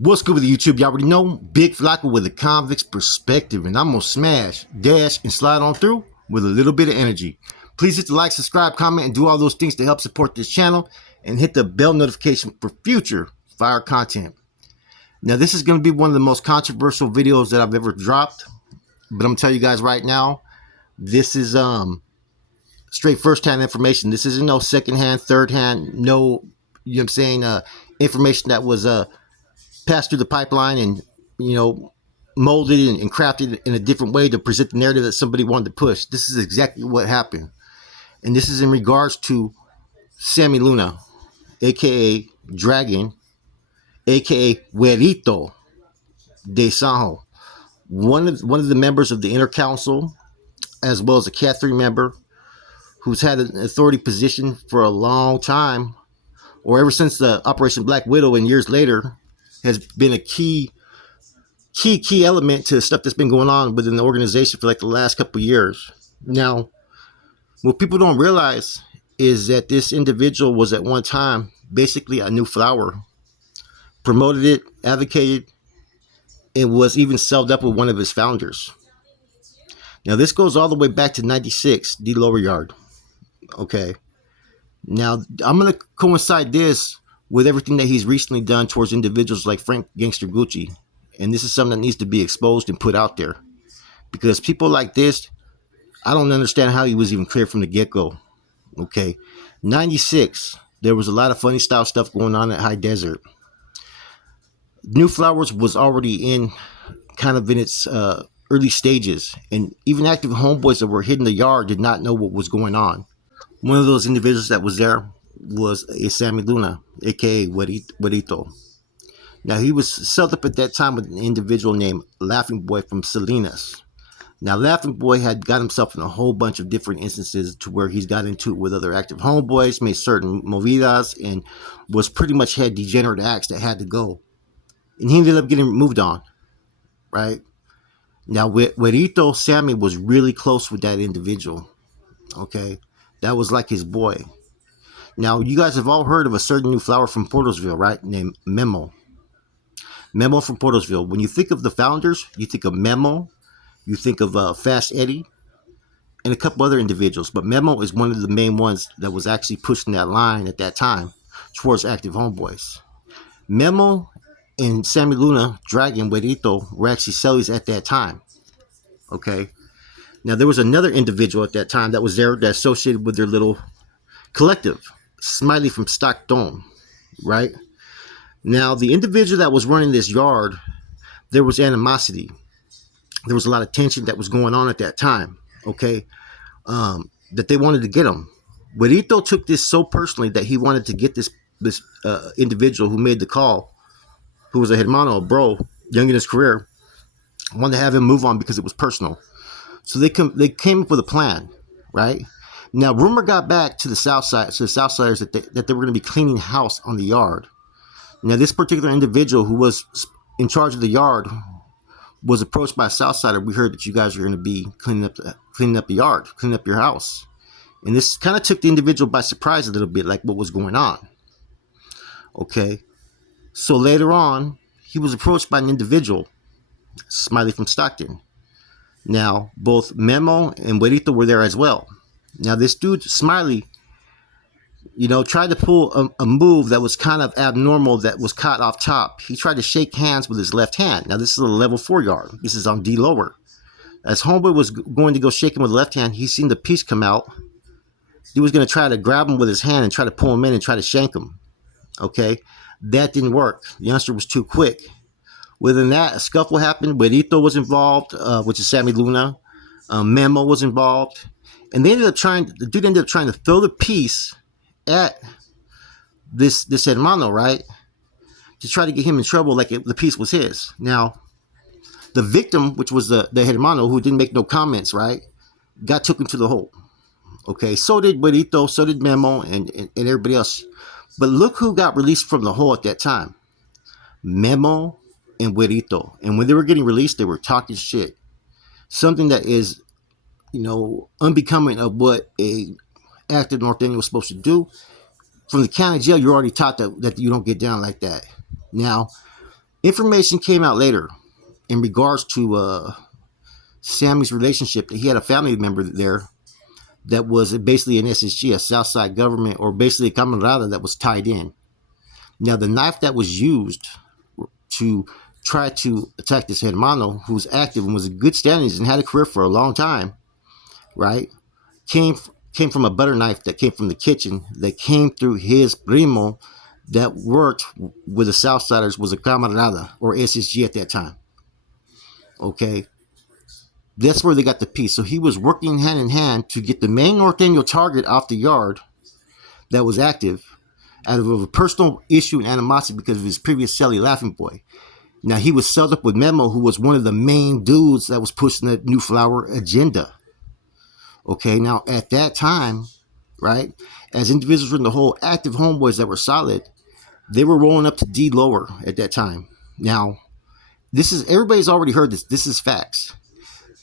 What's good with the YouTube? Y'all already know, Big Flocka with a convict's perspective, and I'm gonna smash, dash, and slide on through with a little bit of energy. Please hit the like, subscribe, comment, and do all those things to help support this channel, and hit the bell notification for future fire content. Now, this is gonna be one of the most controversial videos that I've ever dropped, but I'm gonna tell you guys right now, this is straight first-hand information. This isn't no second-hand, third-hand, no, you know what I'm saying, information that was passed through the pipeline and molded and crafted in a different way to present the narrative that somebody wanted to push. This is exactly what happened, and this is in regards to Sammy Luna, aka Dragon, aka Huerito de Sanjo, one of the members of the inner council, as well as a Cat 3 member who's had an authority position for a long time, or ever since the Operation Black Widow and years later, has been a key element to stuff that's been going on within the organization for like the last couple of years. Now, what people don't realize is that this individual was at one time basically a new flower, promoted it, advocated, and was even sold up with one of his founders. Now, this goes all the way back to 96, D. Lower Yard. Okay. Now, I'm going to coincide this with everything that he's recently done towards individuals like Frank Gangster Gucci. And this is something that needs to be exposed and put out there. Because people like this, I don't understand how he was even cleared from the get-go. Okay. 96, there was a lot of funny style stuff going on at High Desert. New Flowers was already in kind of in its early stages. And even active homeboys that were hitting the yard did not know what was going on. One of those individuals that was there was a Sammy Luna, aka Huerito. Now, he was set up at that time with an individual named Laughing Boy from Salinas. Now, Laughing Boy had got himself in a whole bunch of different instances to where he's got into it with other active homeboys, made certain movidas, and was pretty much had degenerate acts that had to go. And he ended up getting moved on, right? Now, Huerito Sammy was really close with that individual, okay? That was like his boy. Now, you guys have all heard of a certain new flower from Portersville, right? Named Memo. Memo from Portersville. When you think of the founders, you think of Memo, you think of Fast Eddie, and a couple other individuals. But Memo is one of the main ones that was actually pushing that line at that time towards active homeboys. Memo and Sammy Luna, Dragon, Huerito were actually cellies at that time. Okay. Now, there was another individual at that time that was there that associated with their little collective, Smiley from Stockton, right? Now, the individual that was running this yard, there was animosity. There was a lot of tension that was going on at that time, okay, that they wanted to get him. Huerito took this so personally that he wanted to get this individual who made the call, who was a hermano, a bro, young in his career, wanted to have him move on because it was personal. So they came up with a plan, right? Now, rumor got back to the south side, to the Southsiders, that they were going to be cleaning house on the yard. Now, this particular individual who was in charge of the yard was approached by a Southsider. We heard that you guys are going to be cleaning up the yard, cleaning up your house. And this kind of took the individual by surprise a little bit, like what was going on. Okay. So later on, he was approached by an individual, Smiley from Stockton. Now, both Memo and Huerito were there as well. Now, this dude, Smiley, tried to pull a move that was kind of abnormal that was caught off top. He tried to shake hands with his left hand. Now, this is a level 4 yard. This is on D lower. As homeboy was going to go shake him with the left hand, he seen the piece come out. He was going to try to grab him with his hand and try to pull him in and try to shank him. Okay? That didn't work. The youngster was too quick. Within that, a scuffle happened. Huerito was involved, which is Sammy Luna. Memo was involved. And the dude ended up trying to throw the piece at this hermano, right? To try to get him in trouble like the piece was his. Now, the victim, which was the hermano who didn't make no comments, right, got took into the hole. Okay, so did Huerito, so did Memo, and everybody else. But look who got released from the hole at that time. Memo and Huerito. And when they were getting released, they were talking shit. Something that is, unbecoming of what a active North Indian was supposed to do. From the county jail, you're already taught that you don't get down like that. Now, Information came out later in regards to Sammy's relationship, that he had a family member there that was basically an SSG, a Southside government, or basically a camarada that was tied in. Now, the knife that was used to try to attack this hermano, who was active and was in good standings and had a career for a long time, right, came from a butter knife that came from the kitchen, that came through his primo that worked with the Southsiders, was a camarada or SSG at that time. Okay, that's where they got the piece. So he was working hand in hand to get the main Norteño target off the yard that was active, out of a personal issue and animosity because of his previous celly Laughing Boy. Now, he was set up with Memo, who was one of the main dudes that was pushing the New Flower agenda. Okay, now at that time, right, as individuals in the whole active homeboys that were solid, they were rolling up to D lower at that time. Now, this is, everybody's already heard this. This is facts.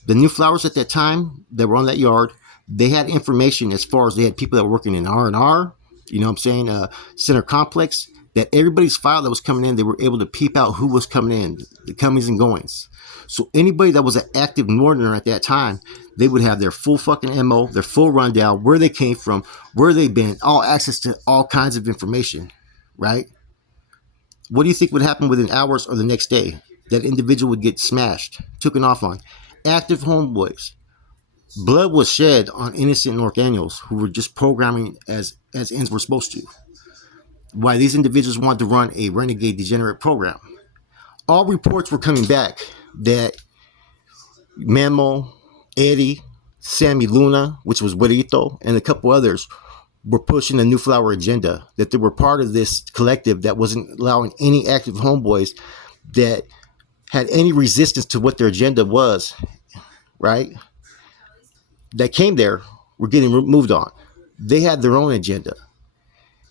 The New Flowers at that time that were on that yard, they had information as far as they had people that were working in R&R, you know what I'm saying, Center Complex, that everybody's file that was coming in, they were able to peep out who was coming in, the comings and goings. So anybody that was an active northerner at that time, they would have their full fucking MO, their full rundown, where they came from, where they've been, all access to all kinds of information, right? What do you think would happen within hours or the next day? That individual would get smashed, taken off on. Active homeboys. Blood was shed on innocent Norteños who were just programming as ends were supposed to. Why these individuals wanted to run a renegade degenerate program. All reports were coming back that Memo, Eddie, Sammy Luna, which was Huerito, and a couple others were pushing the New Flower agenda, that they were part of this collective that wasn't allowing any active homeboys that had any resistance to what their agenda was, right, that came there, were getting moved on. They had their own agenda.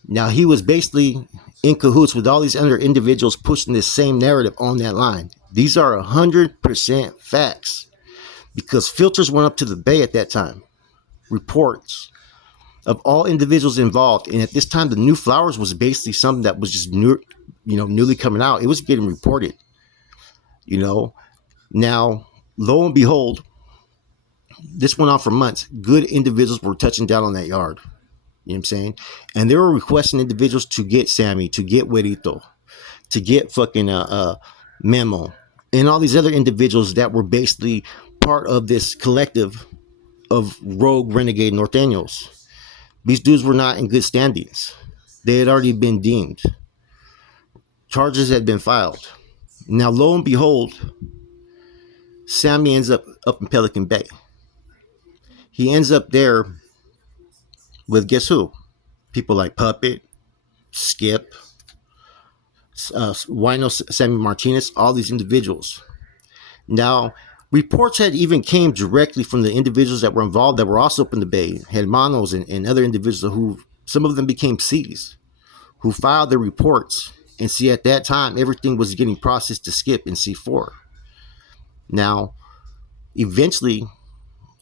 Now, he was basically in cahoots with all these other individuals pushing this same narrative on that line. These are 100% facts because filters went up to the Bay at that time. Reports of all individuals involved. And at this time, the New Flowers was basically something that was just new, newly coming out. It was getting reported, Now, lo and behold, this went on for months. Good individuals were touching down on that yard. You know what I'm saying? And they were requesting individuals to get Sammy, to get Huerito, to get fucking Memo, and all these other individuals that were basically part of this collective of rogue renegade Norteños. These dudes were not in good standings. They had already been deemed. Charges had been filed. Now, lo and behold, Sammy ends up in Pelican Bay. He ends up there with guess who? People like Puppet, Skip, Wino, Sammy Martinez, all these individuals. Now, reports had even came directly from the individuals that were involved that were also up in the Bay, hermanos and other individuals who, some of them became C's, who filed their reports. And see, at that time, everything was getting processed to Skip in C4. Now, eventually,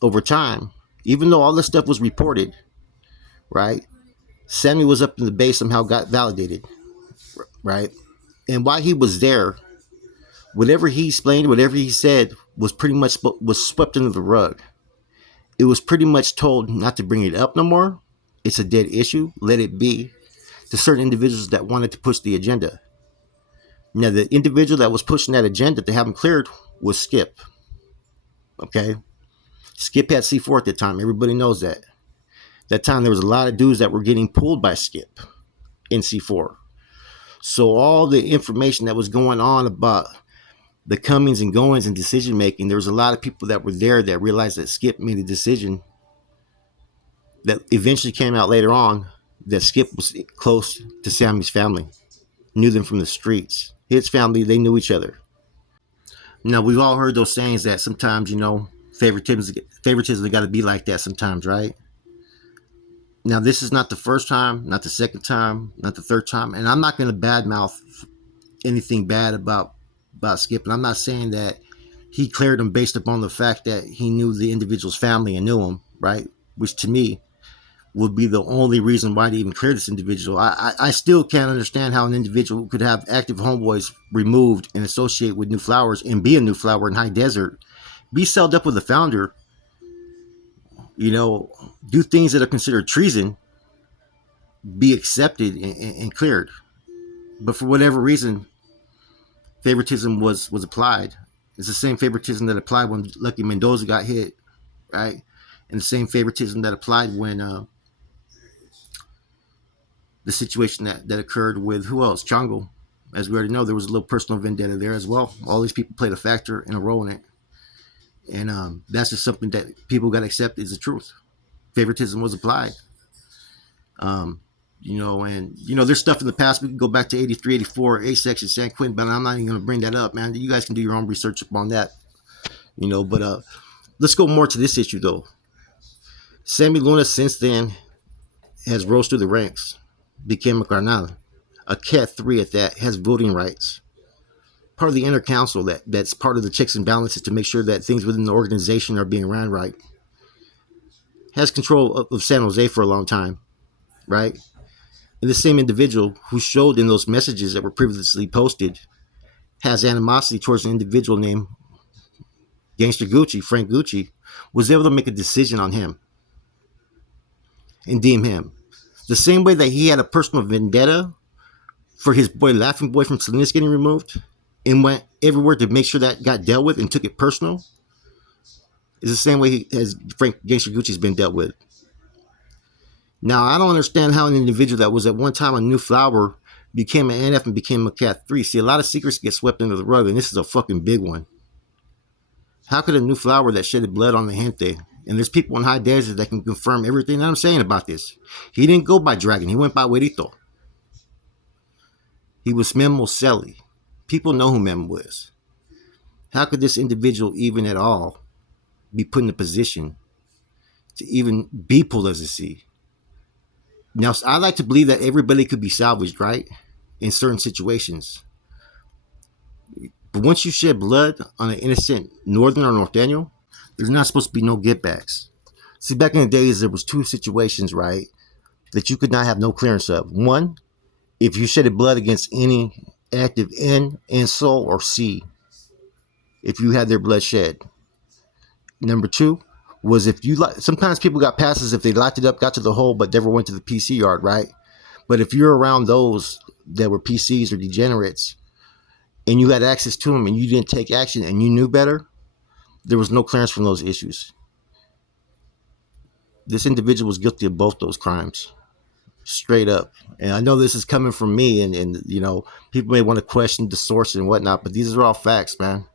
over time, even though all this stuff was reported, right, Sammy was up in the Bay, somehow got validated, right? And while he was there, whatever he explained, whatever he said was pretty much was swept under the rug. It was pretty much told not to bring it up no more. It's a dead issue. Let it be, to certain individuals that wanted to push the agenda. Now, the individual that was pushing that agenda to have him cleared was Skip. Okay? Skip had C4 at the time. Everybody knows that. That time there was a lot of dudes that were getting pulled by Skip in C4. So all the information that was going on about the comings and goings and decision making, there was a lot of people that were there that realized that Skip made a decision that eventually came out later on that Skip was close to Sammy's family, knew them from the streets. His family, they knew each other. Now, we've all heard those sayings that sometimes, favoritism got to be like that sometimes, right? Now, this is not the first time, not the second time, not the third time, and I'm not going to badmouth anything bad about Skip, and I'm not saying that he cleared him based upon the fact that he knew the individual's family and knew him, right? Which to me, would be the only reason why they even cleared this individual. I still can't understand how an individual could have active homeboys removed and associate with New Flowers and be a New Flower in High Desert, be sold up with the founder, do things that are considered treason, be accepted and cleared. But for whatever reason, favoritism was applied. It's the same favoritism that applied when Lucky Mendoza got hit, right? And the same favoritism that applied when the situation that occurred with who else? Chongo. As we already know, there was a little personal vendetta there as well. All these people played a factor and a role in it. And that's just something that people got to accept is the truth. Favoritism was applied. There's stuff in the past. We can go back to 83, 84, A-Section, San Quentin, but I'm not even going to bring that up, man. You guys can do your own research upon that. But let's go more to this issue, though. Sammy Luna, since then, has rose through the ranks, became a carnal, a Cat 3 at that, has voting rights. Part of the inner council that's part of the checks and balances to make sure that things within the organization are being ran right. Has control of San Jose for a long time, right? And the same individual who showed in those messages that were previously posted has animosity towards an individual named Gangster Gucci, Frank Gucci, was able to make a decision on him and deem him. The same way that he had a personal vendetta for his boy Laughing Boy from Salinas getting removed and went everywhere to make sure that got dealt with and took it personal, is the same way as Frank Gangster Gucci's been dealt with. Now, I don't understand how an individual that was at one time a New Flower became an NF and became a Cat 3. See, a lot of secrets get swept under the rug, and this is a fucking big one. How could a New Flower that shedded blood on the gente, and there's people in High Desert that can confirm everything that I'm saying about this. He didn't go by Dragon. He went by Huerito. He was Memo Selly. People know who Memo was. How could this individual even at all be put in a position to even be pulled as a C? Now, I like to believe that everybody could be salvaged, right? In certain situations. But once you shed blood on an innocent Northern or Norteño, there's not supposed to be no get-backs. See, back in the days, there was two situations, right, that you could not have no clearance of. One, if you shedded blood against any active N, Soul, or C, if you had their blood shed. Number two was if you, sometimes people got passes if they locked it up, got to the hole, but never went to the PC yard, right? But if you're around those that were PCs or degenerates, and you had access to them and you didn't take action and you knew better, there was no clearance from those issues. This individual was guilty of both those crimes. Straight up. And I know this is coming from me, and people may want to question the source and whatnot, but these are all facts, man.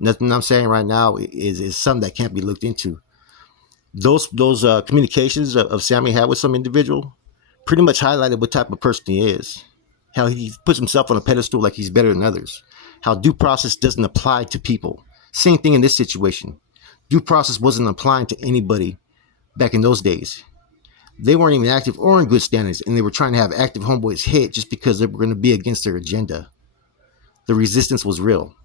Nothing I'm saying right now is something that can't be looked into. Those communications of Sammy had with some individual pretty much highlighted what type of person he is. How he puts himself on a pedestal like he's better than others. How due process doesn't apply to people. Same thing in this situation. Due process wasn't applying to anybody back in those days. They weren't even active or in good standings, and they were trying to have active homeboys hit just because they were going to be against their agenda. The resistance was real.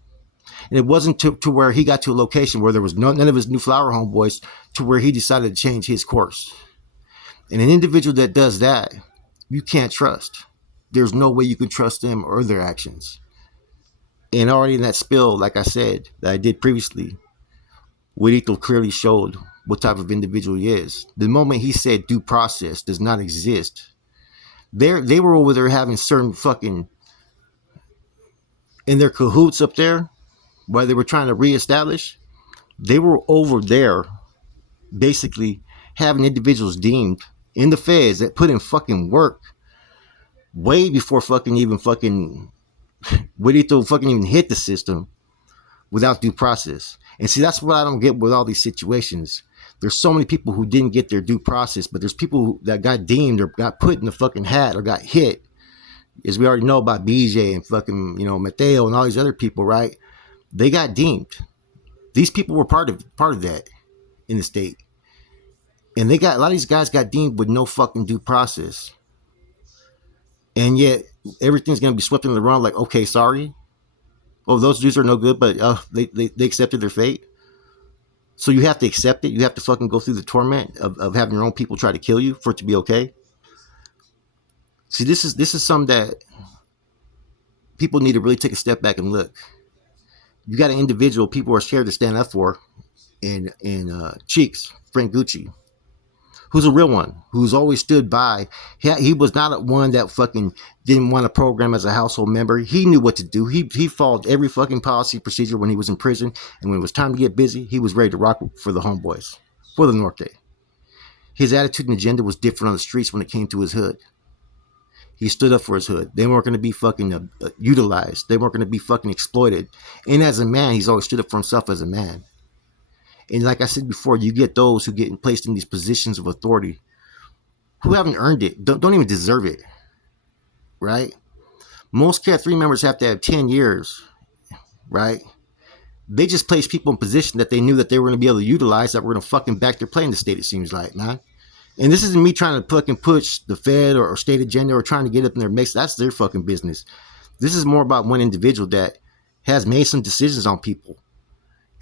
And it wasn't to where he got to a location where there was none of his New Flower homeboys to where he decided to change his course. And an individual that does that, you can't trust. There's no way you can trust them or their actions. And already in that spill, like I said, that I did previously, Huerito clearly showed what type of individual he is. The moment he said due process does not exist, they were over there having certain fucking, in their cahoots up there, while they were trying to reestablish, they were over there basically having individuals deemed in the feds that put in fucking work way before fucking Huerito fucking even hit the system without due process. And see, that's what I don't get with all these situations. There's so many people who didn't get their due process, but there's people that got deemed or got put in the fucking hat or got hit, as we already know about BJ and fucking, Mateo and all these other people, right? They got deemed. These people were part of that in the state. And a lot of these guys got deemed with no fucking due process. And yet everything's going to be swept under the rug like, okay, sorry. Oh, those dudes are no good, but they accepted their fate. So you have to accept it. You have to fucking go through the torment of having your own people try to kill you for it to be okay. See, this is something that people need to really take a step back and look. You got an individual people are scared to stand up for in Cheeks, Frank Gucci, who's a real one, who's always stood by. He was not one that fucking didn't want a program as a household member. He knew what to do. He followed every fucking policy procedure when he was in prison, and when it was time to get busy, he was ready to rock for the homeboys, for the Norte. His attitude and agenda was different on the streets when it came to his hood. He stood up for his hood. They weren't going to be fucking utilized. They weren't going to be fucking exploited. And as a man, he's always stood up for himself as a man. And like I said before, you get those who get placed in these positions of authority who haven't earned it, don't even deserve it, right? Most Cat 3 members have to have 10 years, right? They just placed people in position that they knew that they were going to be able to utilize, that were going to fucking back their play in the state, it seems like, man. And this isn't me trying to fucking push the Fed or state agenda or trying to get up in their mix. That's their fucking business. This is more about one individual that has made some decisions on people,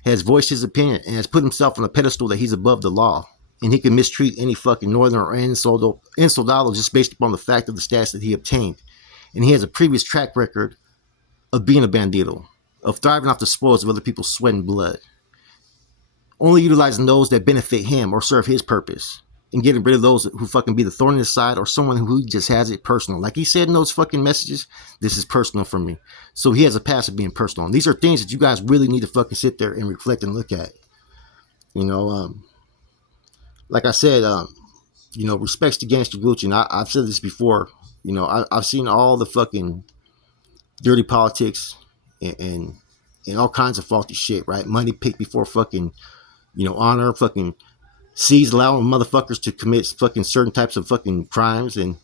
has voiced his opinion, and has put himself on a pedestal that he's above the law. And he can mistreat any fucking northern or insoldado just based upon the fact of the status that he obtained. And he has a previous track record of being a bandito, of thriving off the spoils of other people's sweat and blood, only utilizing those that benefit him or serve his purpose, and getting rid of those who fucking be the thorn in his side or someone who just has it personal. Like he said in those fucking messages, this is personal for me. So he has a past of being personal. And these are things that you guys really need to fucking sit there and reflect and look at. You know, like I said, respects to Gangster Gucci. And I've said this before. You know, I've seen all the fucking dirty politics and all kinds of faulty shit, right? Money picked before fucking, honor, fucking sees allowing motherfuckers to commit fucking certain types of fucking crimes and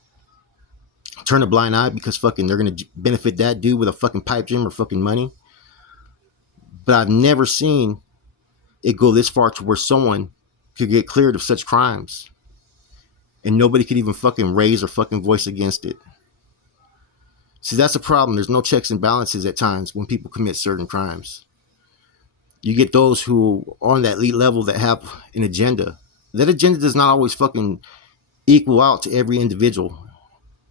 turn a blind eye because fucking they're gonna benefit that dude with a fucking pipe dream or fucking money. But I've never seen it go this far to where someone could get cleared of such crimes and nobody could even fucking raise or fucking voice against it. See, that's a problem. There's no checks and balances at times when people commit certain crimes. You get those who are on that elite level that have an agenda. That agenda does not always fucking equal out to every individual.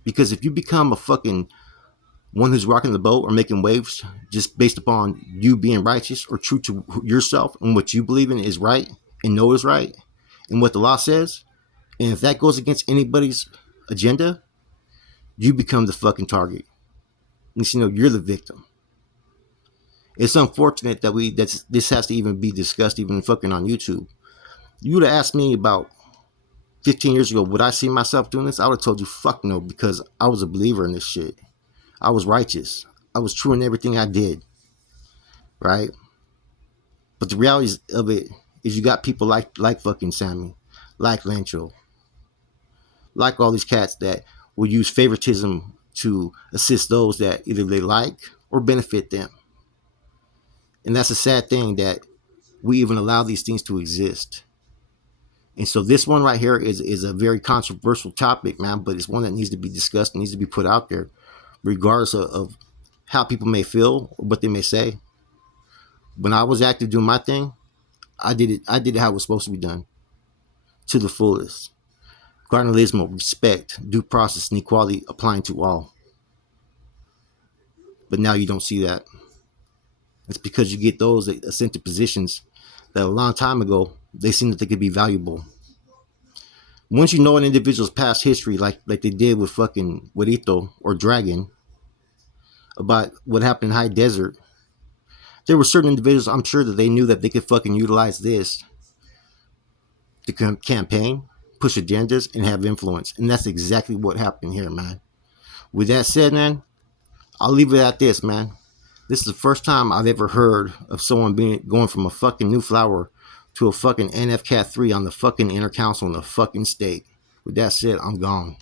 Because if you become a fucking one who's rocking the boat or making waves just based upon you being righteous or true to yourself and what you believe in is right and know is right and what the law says, and if that goes against anybody's agenda, you become the fucking target. And you're the victim. It's unfortunate that this has to even be discussed even fucking on YouTube. You would have asked me about 15 years ago, would I see myself doing this? I would have told you fuck no, because I was a believer in this shit. I was righteous. I was true in everything I did. Right? But the reality of it is you got people like fucking Sammy, like Lancho, like all these cats that will use favoritism to assist those that either they like or benefit them. And that's a sad thing that we even allow these things to exist. And so this one right here is a very controversial topic, man, but it's one that needs to be discussed and needs to be put out there, regardless of how people may feel or what they may say. When I was active doing my thing, I did it how it was supposed to be done, to the fullest. Cardinalismo, respect, due process, and equality applying to all. But now you don't see that. It's because you get those that ascend to positions that a long time ago, they seemed that they could be valuable. Once you know an individual's past history, like they did with fucking Huerito or Dragon, about what happened in High Desert, there were certain individuals, I'm sure, that they knew that they could fucking utilize this to campaign, push agendas, and have influence. And that's exactly what happened here, man. With that said, man, I'll leave it at this, man. This is the first time I've ever heard of someone going from a fucking New Flower to a fucking NF Cat 3 on the fucking inner council in the fucking state. With that said, I'm gone.